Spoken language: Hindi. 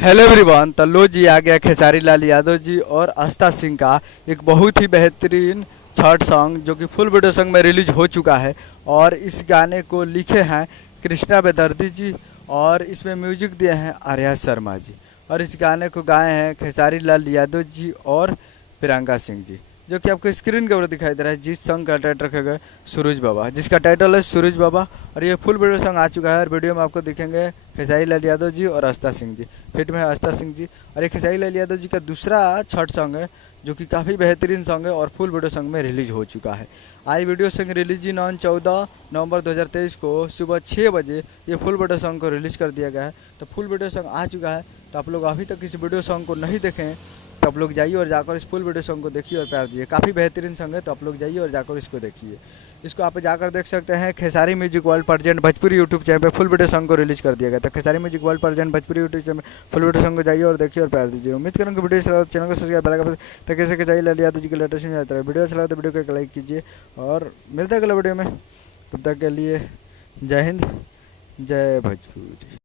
Hello everyone. तो लो जी आ गया खेसारी लाल यादव जी और आस्था सिंह का एक बहुत ही बेहतरीन थर्ड सॉन्ग जो कि फुल वीडियो सॉन्ग में रिलीज हो चुका है। और इस गाने को लिखे हैं कृष्णा बेदर्दी जी और इसमें म्यूजिक दिए हैं आर्या शर्मा जी। और इस गाने को गाए हैं खेसारी लाल यादव जी और प्रियंका सिंह जी, जो कि आपको स्क्रीन के ऊपर दिखाई दे रहा है। जिस सॉन्ग का टाइटल रखा गया सूरज बाबा, जिसका टाइटल है सूरज बाबा। और ये फुल वीडियो सॉन्ग आ चुका है और वीडियो में आपको दिखेंगे खेसारी लाल यादव जी और आस्था सिंह जी, फिट में है आस्था सिंह जी। और ये खेसारी लाल यादव जी का दूसरा थर्ड सॉन्ग है जो कि काफ़ी बेहतरीन सॉन्ग है और फुल वीडियो सॉन्ग में रिलीज हो चुका है। आई video song release in on 14 नवंबर 2023 को सुबह 6 बजे ये फुल वीडियो सॉन्ग को रिलीज़ कर दिया गया है। तो फुल वीडियो सॉन्ग आ चुका है। तो आप लोग अभी तक इस वीडियो सॉन्ग को नहीं देखें तो आप लोग जाइए और जाकर इस फुल वीडियो सॉन्ग को देखिए और प्यार दीजिए। काफ़ी बेहतरीन सॉन्ग है, तो आप लोग जाइए और जाकर इसको देखिए। इसको आप जाकर देख सकते हैं Khesari music world present Bhojpuri YouTube channel पे फुल वीडियो सॉन्ग को रिलीज कर दिया गया था। Khesari music world present Bhojpuri YouTube channel full video song को जाइए और देखिए और प्यार दीजिए। उम्मीद करूँगा वीडियो चला चैनल को सब्सक्राइब करेगा तो कैसे खेसारी लाल यादव जी के लेटेस्ट नहीं आता है। वीडियो अच्छा लगा तो वीडियो को लाइक कीजिए और मिलते हैं अगले वीडियो में। तब तक के लिए जय हिंद, जय भोजपुरी।